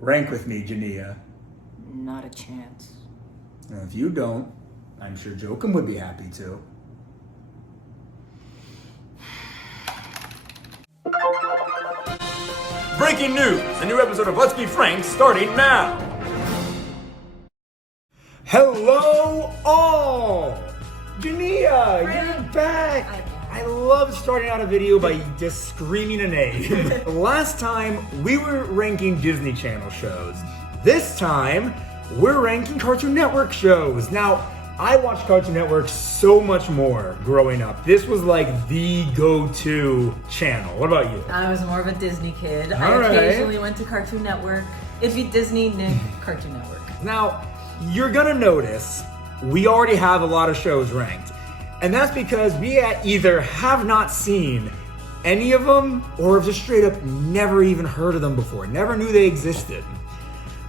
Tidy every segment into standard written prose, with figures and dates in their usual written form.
Rank with me, Gennia. Not a chance. Now, if you don't, I'm sure Joachim would be happy to. Breaking news! A new episode of Let's Be Frank starting now! Hello all! Gennia, you're Frank. back! I love starting out a video by just screaming a name. Last time, we were ranking Disney Channel shows. This time, we're ranking Cartoon Network shows. Now, I watched Cartoon Network so much more growing up. This was like the go-to channel. What about you? I was more of a Disney kid. All I right. occasionally went to Cartoon Network. If you Disney, Nick, Cartoon Network. Now, you're gonna notice we already have a lot of shows ranked. And that's because we either have not seen any of them or have just straight up never even heard of them before, never knew they existed.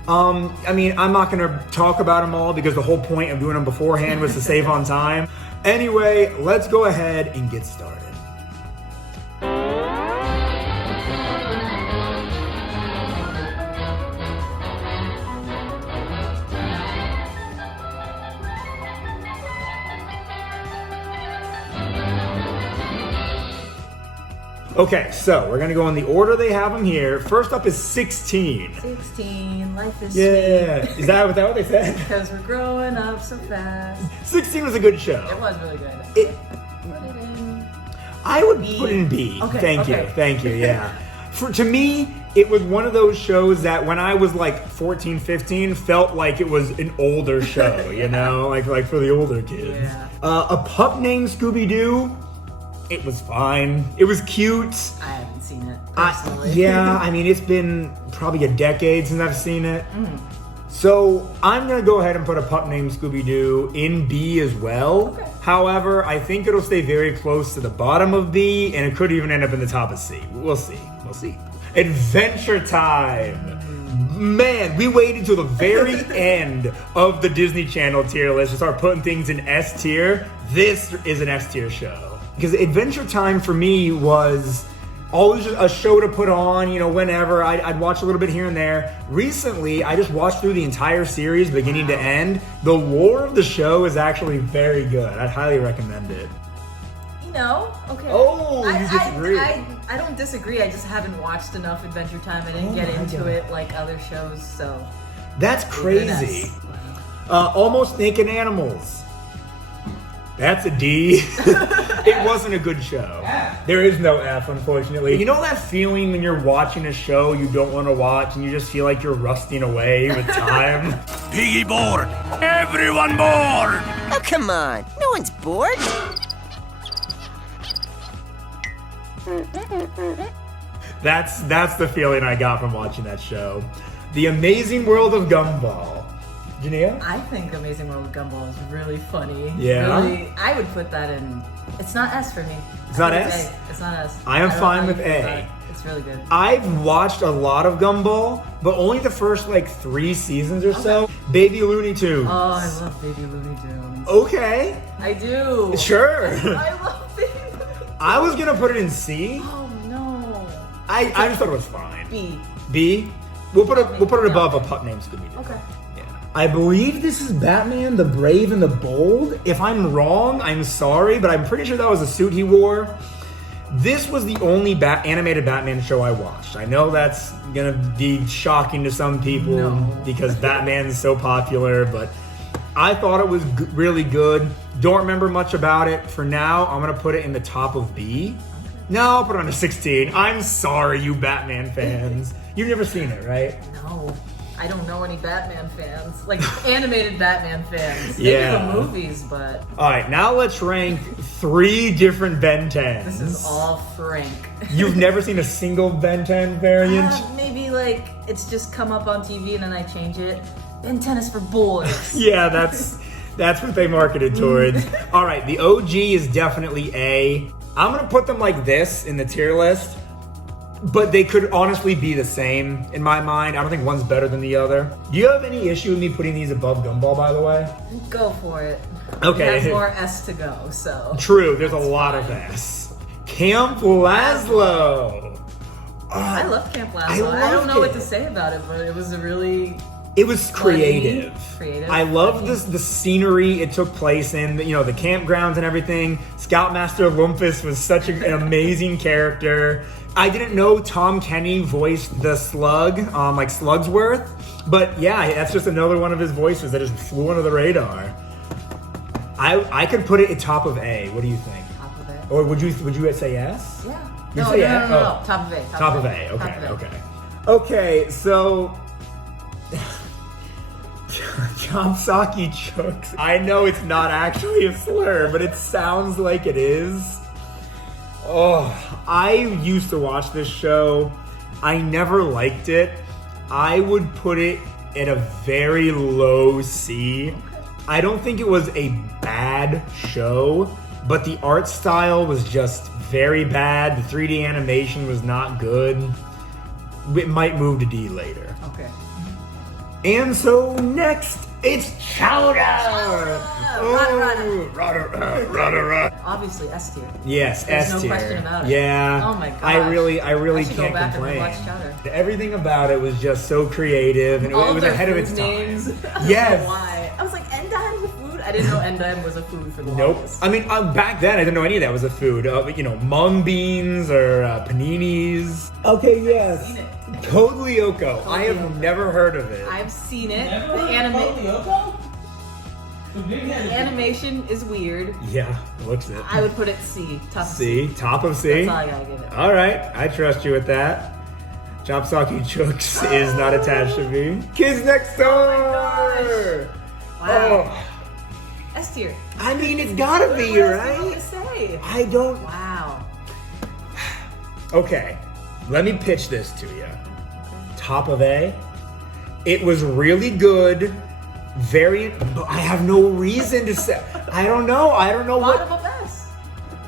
I mean, I'm not gonna talk about them all because the whole point of doing them beforehand was to save on time. Anyway, let's go ahead and get started. Okay, so we're gonna go in the order they have them here. First up is 16. 16, life is Yeah, sweet. is that what they said? Because we're growing up so fast. 16 was a good show. It was really good. It, Put it in. I would B. put it in B. Okay, Thank you, yeah. To me, it was one of those shows that when I was like 14, 15, felt like it was an older show, you know? Like for the older kids. Yeah. A pup named Scooby-Doo, it was fine. It was cute. I haven't seen it personally. Yeah, I mean, it's been probably a decade since I've seen it. So I'm gonna go ahead and put a pup named Scooby-Doo in B as well. Okay. However, I think it'll stay very close to the bottom of B, and it could even end up in the top of C. We'll see. We'll see. Adventure Time. Man, we waited till the very end of the Disney Channel tier list to start putting things in S tier. This is an S tier show. Because Adventure Time for me was always just a show to put on, you know, whenever. I'd watch a little bit here and there. Recently, I just watched through the entire series, beginning to end. The lore of the show is actually very good. I'd highly recommend it. You know, okay. Oh, you disagree. I don't disagree. I just haven't watched enough Adventure Time. I didn't get my into God. it like other shows, so. That's crazy. Almost Naked Animals. That's a D. It wasn't a good show. There is no F, unfortunately. You know that feeling when you're watching a show you don't want to watch and you just feel like you're rusting away with time? Piggy board! Everyone board! Oh, come on. No one's bored. That's the feeling I got from watching that show. The Amazing World of Gumball. Gennia? I think Amazing World of Gumball is really funny. Yeah? Really, I would put that in. It's not S for me. It's not I think S? A. It's not S. I am don't know fine how with you feel A. about it. It's really good. I've watched a lot of Gumball, but only the first like 3 seasons or so. Baby Looney Tunes. Oh, I love Baby Looney Tunes. Okay. I do. Sure. I love Baby Looney Tunes. I was gonna put it in C. Oh no. I just thought it was fine. B. B. We'll put it above a pup named Scooby-Doo. Okay. Yeah. I believe this is Batman the Brave and the Bold. If I'm wrong, I'm sorry, but I'm pretty sure that was a suit he wore. This was the only animated Batman show I watched. I know that's gonna be shocking to some people No. because Batman is so popular, but I thought it was really good. Don't remember much about it. For now, I'm gonna put it in the top of B. No, I'll put it on a 16. I'm sorry, you Batman fans. You've never seen it, right? No. I don't know any Batman fans. Like animated Batman fans. Maybe Yeah. the movies, but All right, now let's rank 3 different Ben 10s. this is all Frank. You've never seen a single Ben 10 variant? Maybe like it's just come up on TV and then I change it. Ben 10 is for boys. Yeah, that's what they marketed towards. All right, the OG is definitely A. I'm gonna put them like this in the tier list, but they could honestly be the same in my mind. I don't think one's better than the other. Do you have any issue with me putting these above Gumball, by the way? Go for it. Okay. It has more S to go, so. True, there's a lot of S. Camp Laszlo. I love Camp Lazlo. I I don't know loved what it. to say about it, but it was a really It was funny, creative. I love the scenery it took place in, the campgrounds and everything. Scoutmaster Lumpus was such an amazing character. I didn't know Tom Kenny voiced the Slug, like Slugsworth, but yeah, that's just another one of his voices that just flew under the radar. I could put it at top of A. What do you think? Top of A. Or would you say yes? Yeah. You No, say no, yes? no, no, Oh. no. Top of A. Top of A. Top Okay, of A. okay. Okay, so Chomsaki Chooks. I know it's not actually a slur, but it sounds like it is. Oh, I used to watch this show. I never liked it. I would put it at a very low C. I don't think it was a bad show, but the art style was just very bad. The 3D animation was not good. It might move to D later. Okay. And so next, it's Chowder! Rada. Obviously S tier. Yes, There's S no tier. question about it. Yeah. Oh my gosh. I really I should go can't back complain. and rewatch Chowder. Everything about it was just so creative, and it All was their ahead of food its names. time. I don't Yes. know why. I was like, endime's a food? I didn't know endyme was a food for the Nope. longest. I mean, back then I didn't know any of that was a food. Mung beans or paninis. Okay, yes. Seen it. Code Lyoko. I have Lyoko. never heard of it. I've seen it. Never The heard of Lyoko? The big head is- animation is weird. Yeah, it looks it. I would put it C. Top of C. C, top of C. That's all I gotta give it. All right, I trust you with that. Chopsaki Chooks is not attached to me. Kids Next Door. Wow. Oh, S tier. I mean, it's gotta be, What else do you want right? to say? I don't. Wow. Okay, let me pitch this to you. Top of A. It was really good. But I have no reason to say. I don't know. Bottom of S.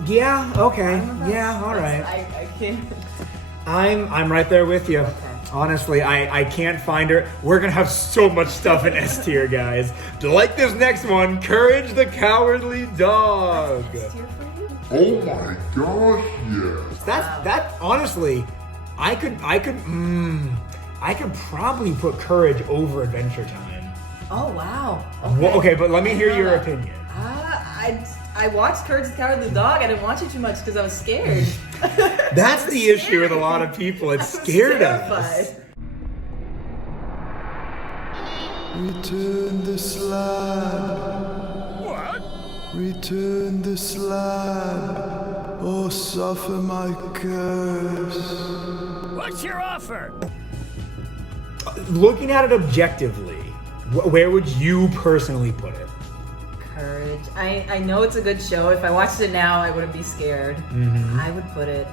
Yeah. Okay. Bottom of S. Yeah. All right. I can't. I'm right there with you. Okay. Honestly, I can't find her. We're gonna have so much stuff in S tier, guys. Like this next one, Courage the Cowardly Dog. S tier for you? Oh my gosh, yes. That honestly, I could probably put Courage over Adventure Time. Oh wow. Well, okay, but let me I hear know your that. opinion. I watched Courage the Cowardly Dog. I didn't watch it too much because I was scared. That's the issue with a lot of people. It scared us. Terrified. Return the slab. What? Return the slab, or suffer my curse. What's your offer? Looking at it objectively, where would you personally put it? Courage. I know it's a good show. If I watched it now, I wouldn't be scared. Mm-hmm. I would put it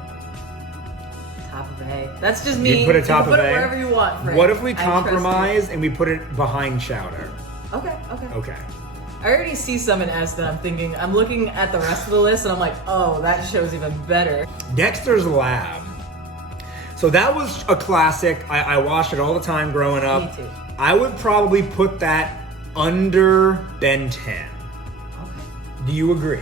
top of A. That's just me. You put it top you of put A? it wherever you want. Frank. What if we I trust you. compromise and we put it behind Chowder? Okay. Okay. I already see some in S that I'm thinking. I'm looking at the rest of the list and I'm like, oh, that show's even better. Dexter's Lab. So that was a classic. I watched it all the time growing up. Me too. I would probably put that under Ben 10. Okay. Do you agree?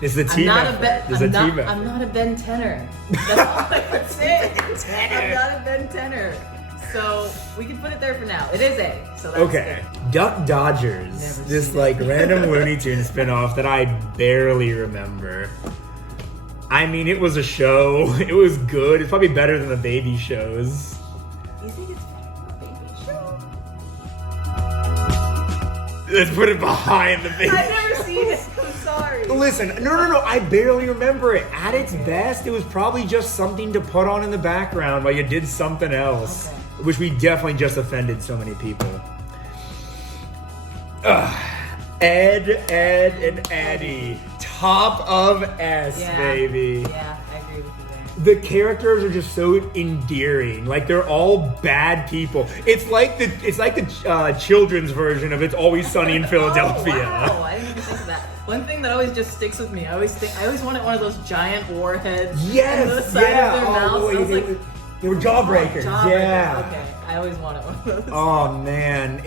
It's the I'm team not effort. a Ben. It's a team effort. I'm not a Ben Tenner. That's all I can say. I'm not a Ben Tenner. So we can put it there for now. It is A. So that's Okay. Duck Dodgers. Never This seen it. like random Looney Tunes spinoff that I barely remember. I mean, it was a show. It was good. It's probably better than the baby shows. Good. You think it's better than a baby show? Let's put it behind the baby I've never shows. seen it. I'm sorry. Listen, no. I barely remember it. At its best, it was probably just something to put on in the background while you did something else. Okay. Which we definitely just offended so many people. Ugh. Ed, and Eddie. Top of S, baby. Yeah, I agree with you there. The characters are just so endearing. Like they're all bad people. It's like the children's version of It's Always Sunny in Philadelphia. Oh, wow. I didn't even think of that. One thing that always just sticks with me, I always wanted one of those giant warheads. Yes, on the side yeah. of their mouths. I was like, they were jawbreakers. Yeah. Okay, I always wanted one of those. Oh man,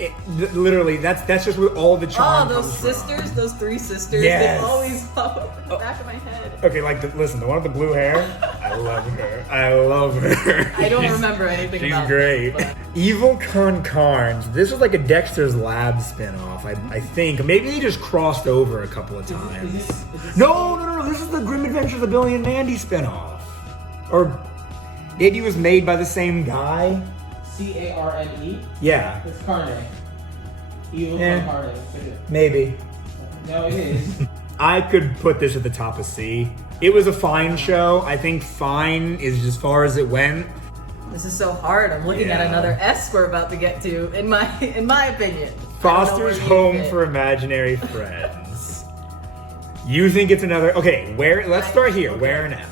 literally, that's just where all the charm those comes from. sisters, those three sisters, Yes. they always pop up in the back of my head. Okay, listen, the one with the blue hair, I I love her. I love her. I don't remember anything She's about great. this, Evil Carnes. This was like a Dexter's Lab spinoff, I think. Maybe they just crossed over a couple of times. Is this No. This is the Grim Adventures of Billy and Mandy spinoff. Or maybe it was made by the same guy. C-A-R-N-E? Yeah, It's Carne. Evil Yeah. Carne. maybe. No, it is. I could put this at the top of C. It was a fine show. I think fine is as far as it went. This is so hard. I'm looking at Yeah. another S we're about to get to. In my opinion, Foster's Home for Imaginary Friends. You think it's another? Okay, let's start here. Where an S?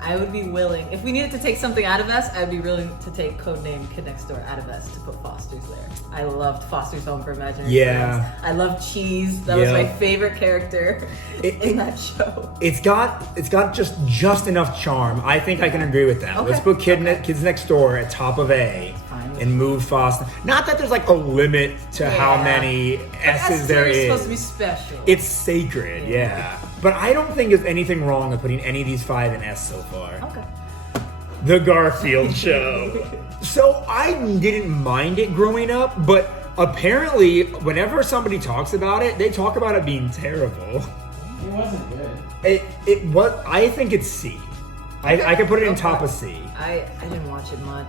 I would be willing, if we needed to take something out of S, I would be willing to take Codename Kid Next Door out of S to put Foster's there. I loved Foster's Home for Imaginary Yeah. Friends. I love Cheese. That was Yeah. my favorite character in that show. It's got just enough charm. I think I can agree with that. Okay. Let's put Kids Next Door at top of A Fine with and move Foster. Not that there's like a limit to how Yeah. many S's there is is. supposed to be special. It's sacred, yeah. But I don't think there's anything wrong with putting any of these 5 in S so far. Okay. The Garfield Show. So I didn't mind it growing up, but apparently whenever somebody talks about it, they talk about it being terrible. It wasn't good. It was. I think it's C. I could put it in top of C. I didn't watch it much.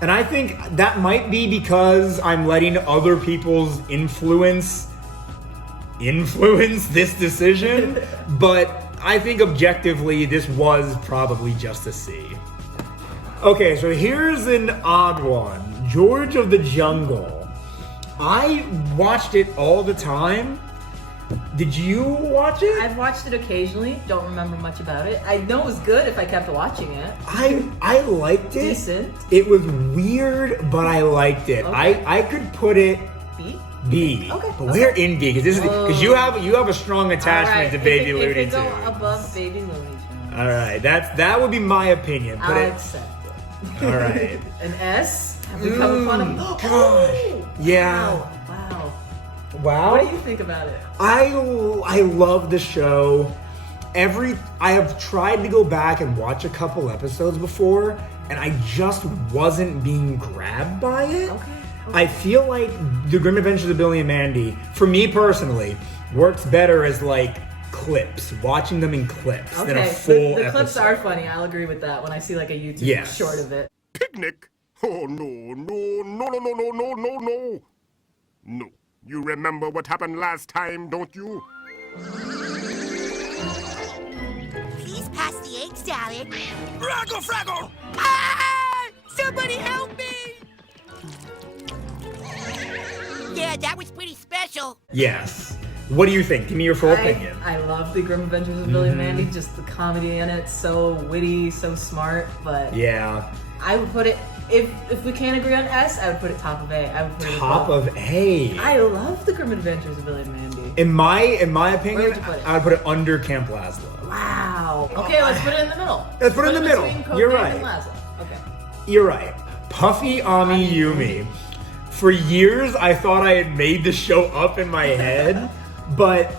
And I think that might be because I'm letting other people's influence this decision, but I think objectively this was probably just a C. Okay, so here's an odd one. George of the Jungle. I watched it all the time. Did you watch it? I've watched it occasionally. Don't remember much about it. I know it was good if I kept watching it. I liked it. Decent. It was weird, but I liked it. Okay. I could put it B? B. Okay, But okay. we're in B because you have a strong attachment Alright, to Baby if Looney it go Tunes. above Baby Looney Tunes, All right, that would be my opinion. But I'll accept it. all right. An S? Have we come upon him? Gosh. Yeah. Wow. Wow. What do you think about it? I love the show. I have tried to go back and watch a couple episodes before, and I just wasn't being grabbed by it. Okay. I feel like The Grim Adventures of Billy and Mandy, for me personally, works better as like clips, watching them in clips than a Okay, full the clips episode. are funny. I'll agree with that when I see like a YouTube Yes. short of it. Picnic? Oh, no. No. You remember what happened last time, don't you? Please pass the egg salad. Fraggle, Fraggle! Ah! Somebody help me! Yeah, that was pretty special. Yes. What do you think? Give me your full opinion. I love the Grim Adventures of Billy and Mandy. Just the comedy in it, so witty, so smart. But Yeah. I would put it if we can't agree on S, I would put it top of A. I would put it Top above. of A. I love the Grim Adventures of Billy and Mandy. In my Where opinion, would you put it? I would put it under Camp Laszlo. Wow. Okay, let's put it in the middle. Let's put it in the middle. Between Codename You're and right. Laszlo. Okay. You're right. Puffy Ami Yumi. For years, I thought I had made the show up in my head, but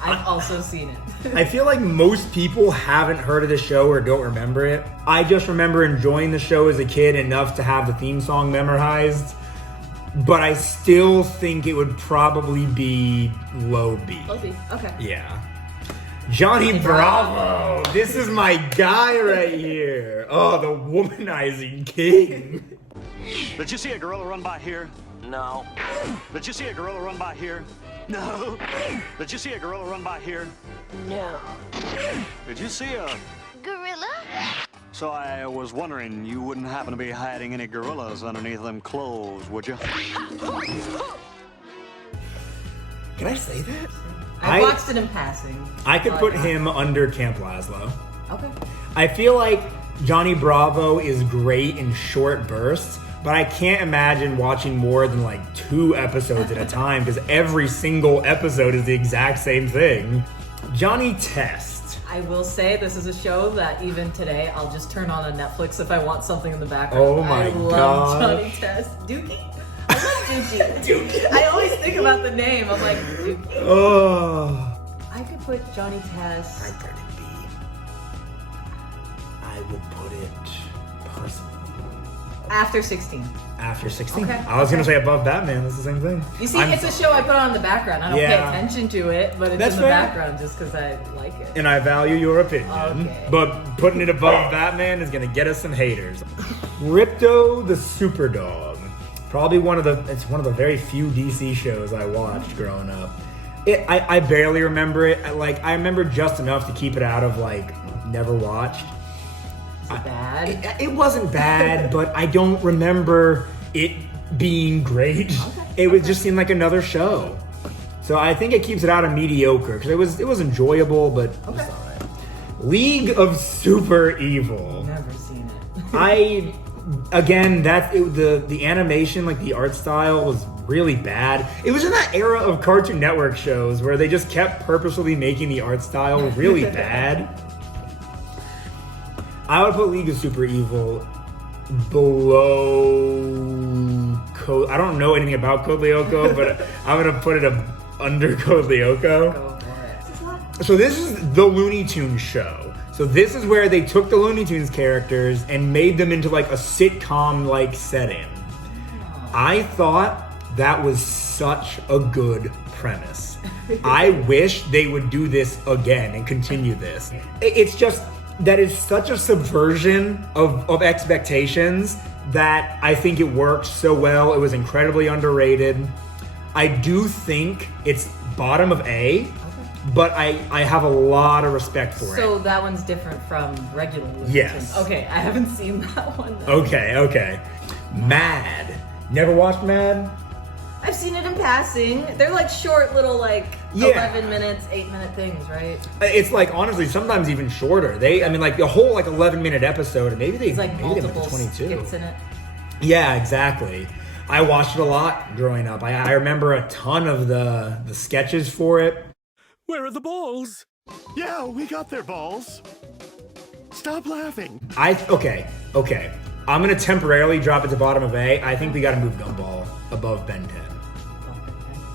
I've also seen it. I feel like most people haven't heard of the show or don't remember it. I just remember enjoying the show as a kid enough to have the theme song memorized, but I still think it would probably be low B. Low-B. Okay. Yeah. Johnny Bravo. This is my guy right here. Oh, the womanizing king. Did you see a gorilla run by here? No. Did you see a gorilla run by here? No. Did you see a gorilla run by here? No. Did you see a... Gorilla? So I was wondering, you wouldn't happen to be hiding any gorillas underneath them clothes, would you? Can I say that? I watched it in passing. I could Like put that. him under Camp Laszlo. Okay. I feel like Johnny Bravo is great in short bursts, but I can't imagine watching more than like 2 episodes at a time because every single episode is the exact same thing. Johnny Test. I will say this is a show that even today I'll just turn on Netflix if I want something in the background. Oh my I love gosh. Johnny Test. Dookie? I love Dookie. Dookie. I always think about the name. I'm like, Dookie. Oh. I could put Johnny Test. I I would put it personally After 16. after 16. Okay. I was gonna say above Batman. That's the same thing. You see, it's a show I put on in the background. I don't pay Yeah. attention to it, but it's That's in the fair. background just because I like it. And I value your opinion. Okay. But putting it above Batman is gonna get us some haters. Ripto the Superdog. Probably one of the very few DC shows I watched growing up. I barely remember it. I remember just enough to keep it out of never watched. Is it bad? It wasn't bad, but I don't remember it being great. It just seemed like another show. So I think it keeps it out of mediocre because it was enjoyable, but it was alright. League of Super Evil. Never seen it. The animation, the art style was really bad. It was in that era of Cartoon Network shows where they just kept purposefully making the art style really bad. I would put League of Super Evil below Code. I don't know anything about Code Lyoko, but I'm gonna put it under Code Lyoko. Go for it. So this is the Looney Tunes show. So this is where they took the Looney Tunes characters and made them into a sitcom setting. I thought that was such a good premise. I wish they would do this again and continue this. It's just that is such a subversion of expectations that I think it worked so well. It was incredibly underrated. I do think it's bottom of A, but I have a lot of respect for it. So that one's different from regular Looney Yes. Tunes. Okay, I haven't seen that one. Then. Okay. Mad. Never watched Mad? I've seen it in passing. They're short little 11 minutes, 8-minute things, right? It's honestly sometimes even shorter. The whole 11-minute episode, and maybe they It's went to multiple 22. skits in it. Yeah, exactly. I watched it a lot growing up. I remember a ton of the sketches for it. Where are the balls? Yeah, we got their balls. Stop laughing. Okay. I'm gonna temporarily drop it to bottom of A. I think we gotta move Gumball above Ben 10.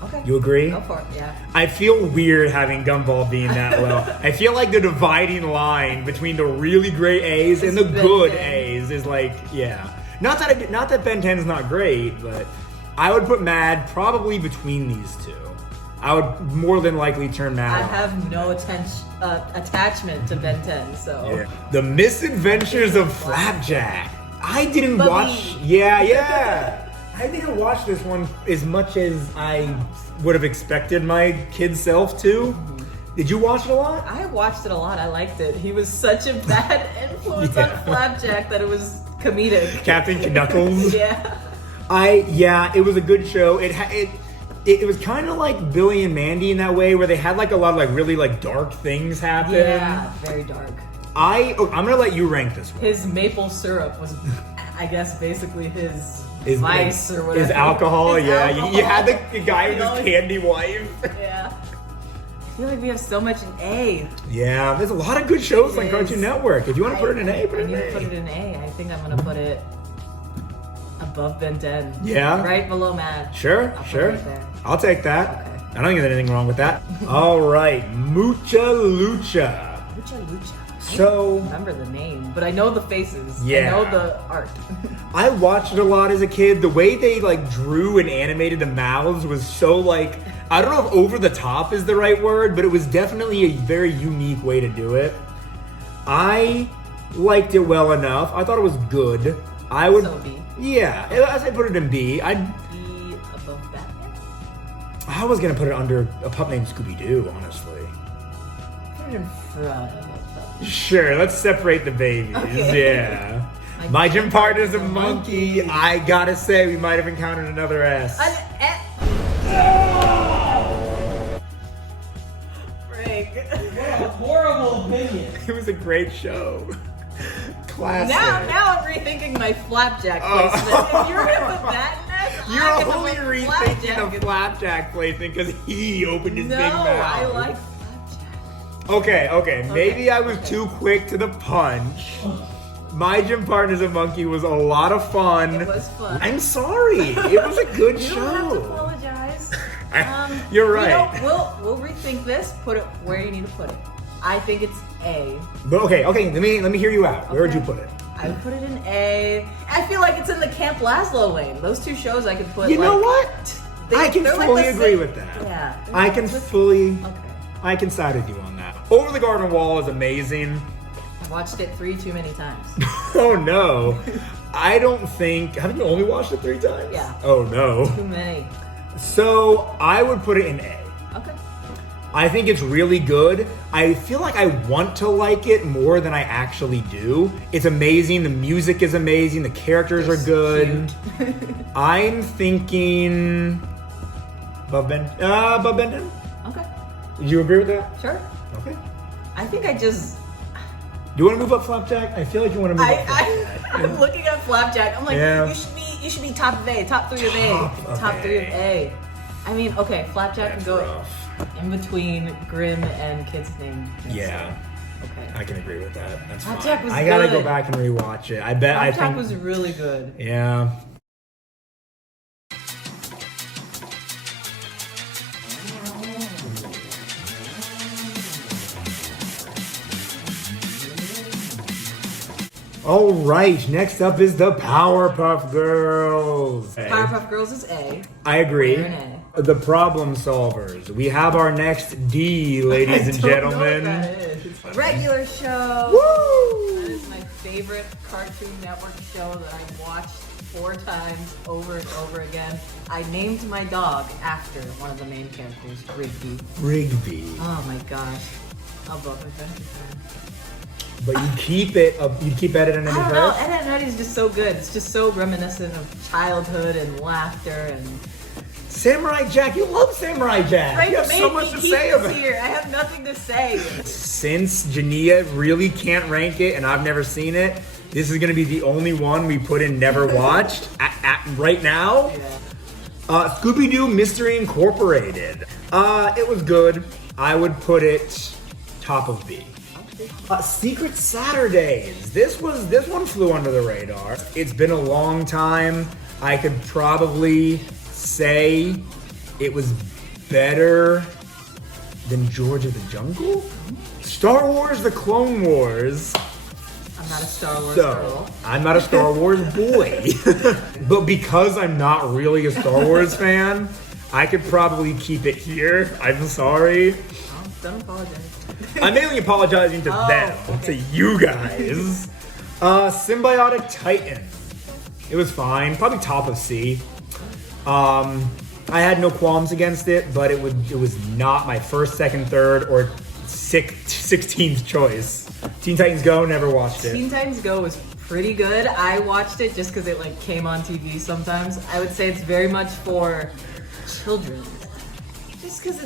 Okay. You agree? Go for it, yeah. I feel weird having Gumball being that low. I feel like the dividing line between the really great A's and the Ben good 10. A's is yeah. Not that Ben 10's not great, but I would put Mad probably between these two. I would more than likely turn Mad I off. have no attachment to Ben 10, so. Yeah. The Misadventures of Flapjack. I didn't But watch. Yeah. I didn't watch this one as much as I would have expected my kid self to. Did you watch it a lot? I watched it a lot. I liked it. He was such a bad influence on Flapjack that it was comedic. Captain Knuckles. Yeah. It was a good show. It was kind of like Billy and Mandy in that way, where they had a lot of really dark things happen. Yeah, very dark. I'm gonna let you rank this one. His maple syrup was, I guess, basically his vice or whatever. His alcohol, His yeah. alcohol. You had the guy with You know, his candy wife. Yeah. I feel like we have so much in A. Yeah, there's a lot of good shows on It Cartoon is. Network. If you want to put it in A, put I it in need A. to put it in A. I think I'm gonna put it above Ben 10. Yeah? Right below Mad. Sure. I'll put it right there. I'll take that. Okay. I don't think there's anything wrong with that. All right, Mucha Lucha. Lucha. So- I don't remember the name, but I know the faces. Yeah. I know the art. I watched it a lot as a kid. The way they drew and animated the mouths was so I don't know if over the top is the right word, but it was definitely a very unique way to do it. I liked it well enough. I thought it was good. I would. So B. Yeah, I put it in B. B above Batman? I was gonna put it under A Pup Named Scooby Doo, honestly. Put it in front of Batman. Sure, let's separate the babies. Okay. Yeah. My gym partner's a monkey. I gotta say, we might have encountered another S. Frank. What a horrible opinion. It was a great show. Classic. Now I'm rethinking my Flapjack Oh. placement. If you're gonna put that in this, You're I'm gonna only put rethinking the in- Flapjack placement because he opened his No, big mouth. I like Flapjack. Okay. Maybe I was too quick to the punch. My Gym Partner's a Monkey was a lot of fun. It was fun. I'm sorry. It was a good You show. don't have to apologize. You're You right. know, we'll rethink this. Put it where you need to put it. I think it's A. But okay, let me hear you out. Where would you put it? I would put it in A. I feel like it's in the Camp Laszlo lane. Those two shows I could put. You know what? I can they're fully the agree same- with that. Yeah. I can fully. Okay. I can side with you on that. Over the Garden Wall is amazing. I watched it 3 too many times. Oh no. I don't think. Haven't you only watched it 3 times? Yeah. Oh no. Too many. So I would put it in A. Okay. I think it's really good. I feel like I want to like it more than I actually do. It's amazing. The music is amazing. The characters are good. I'm thinking Bob Benton. Okay. Do you agree with that? Sure. Okay. I think I just. Do you want to move up Flapjack? I feel like you want to move up Flapjack. I'm looking at Flapjack. I'm like, Yeah. you should be top of A, top 3 of A, top 3 of A. I mean, okay, Flapjack That's can go rough. in between Grimm and Kid's Name. Yeah. Okay. I can agree with that. That's Flapjack fine. was I gotta good. go back and rewatch it. I Flapjack think was really good. Yeah. All right, next up is the Powerpuff Girls. Powerpuff Girls is A. I agree. We're in The Problem Solvers. We have our next D, ladies and gentlemen. Regular show. Woo! That is my favorite Cartoon Network show that I've watched 4 times over and over again. I named my dog after one of the main characters, Rigby. Rigby. Oh my gosh. I'll love Adventure Time. But you keep it up. You keep Ed, Edd and I Eddy don't know. first. Ed, Edd and Eddy is just so good. It's just so reminiscent of childhood and laughter and. Samurai Jack. You love Samurai Jack. Right, You have so made much me to keep say this about it. here. I have nothing to say. Since Gennia really can't rank it, and I've never seen it, this is going to be the only one we put in never watched right now. Scooby-Doo Mystery Incorporated. It was good. I would put it top of B. Secret Saturdays. This one flew under the radar. It's been a long time. I could probably say it was better than George of the Jungle? Star Wars The Clone Wars. I'm not a Star Wars So, girl. I'm not a Star Wars boy. But because I'm not really a Star Wars fan, I could probably keep it here. I'm sorry. Oh, don't apologize. I'm mainly apologizing to them, okay. to you guys. Symbiotic Titan. It was fine. Probably top of C. I had no qualms against it, but it was not my first, second, third, or 16th choice. Teen Titans Go, never watched it. Teen Titans Go was pretty good. I watched it just because it like came on TV sometimes. I would say it's very much for children. Just because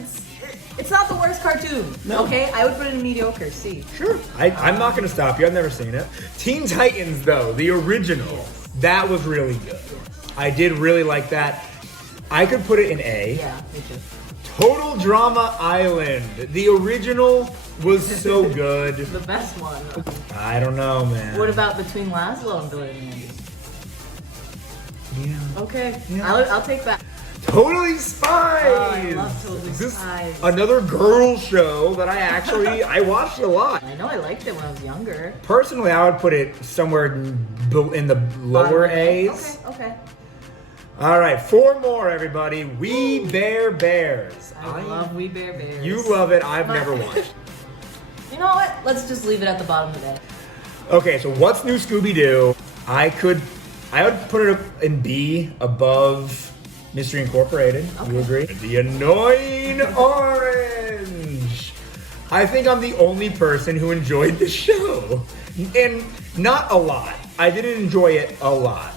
it's not the worst cartoon. No. Okay, I would put it in mediocre C. Sure. I'm not going to stop you. I've never seen it. Teen Titans, though, the original, that was really good. I did really like that. I could put it in A. Yeah, me too. Total Drama Island. The original was so good. The best one. I don't know, man. What about Between Laszlo and Billy and Mandy? Yeah. Okay, Yeah. I'll take that. Totally Spies. Oh, I love Totally This is Spies. another girl show that I watched a lot. I know I liked it when I was younger. Personally, I would put it somewhere in the lower A's. Okay. All right, 4 more, everybody. We Bear Bears. I love We Bear Bears. You love it. I've never watched. You know what? Let's just leave it at the bottom today. Okay, so what's new Scooby-Doo? I would put it in B above Mystery Incorporated. You agree? The Annoying Orange. I think I'm the only person who enjoyed the show. And not a lot. I didn't enjoy it a lot.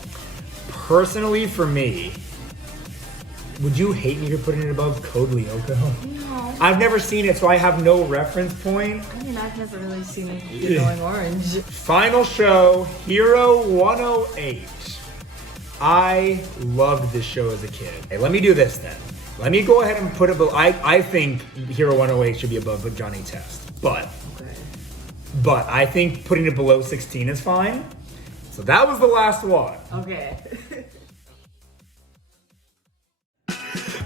Personally, for me, would you hate me for putting it above Code Lyoko? No. I've never seen it, so I have no reference point. I mean, I've never really seen The Annoying Orange. Final show, Hero 108. I loved this show as a kid. Hey, let me do this then. Let me go ahead and put it below. I think Hero 108 should be above Johnny Test. But I think putting it below 16 is fine. So that was the last one. Okay.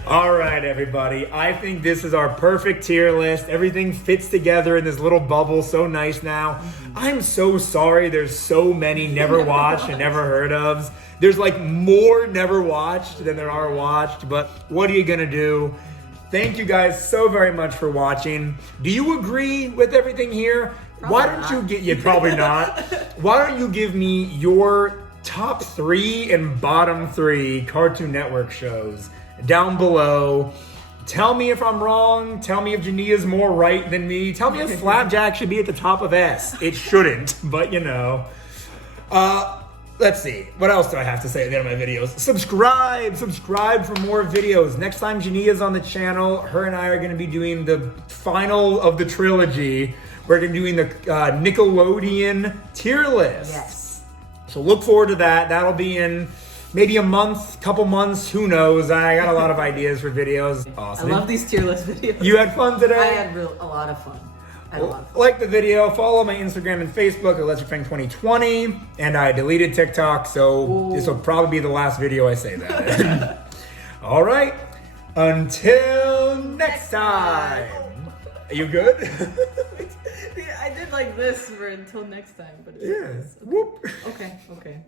All right, everybody. I think this is our perfect tier list. Everything fits together in this little bubble so nice now. I'm so sorry there's so many never watched and never heard ofs. There's like more never watched than there are watched, but what are you gonna do? Thank you guys so very much for watching. Do you agree with everything here? Why don't you get, yeah, probably not. Why don't you give me your top 3 and bottom 3 Cartoon Network shows down below. Tell me if I'm wrong. Tell me if Gennia's more right than me. Tell me if Flapjack should be at the top of S. It shouldn't, but you know. Let's see. What else do I have to say at the end of my videos? Subscribe for more videos. Next time Gennia's on the channel, her and I are going to be doing the final of the trilogy. We're going to be doing the Nickelodeon tier list. Yes. So look forward to that. That'll be in maybe a month, couple months, who knows. I got a lot of ideas for videos. Awesome. I love these tier list videos. You had fun today? I had a lot of fun. Like the video, follow my Instagram and Facebook at Let's Be Frank 2020, and I deleted TikTok, so this will probably be the last video I say that. All right, until next time. Are you good? I did like this for until next time, but Yeah. Whoop. okay.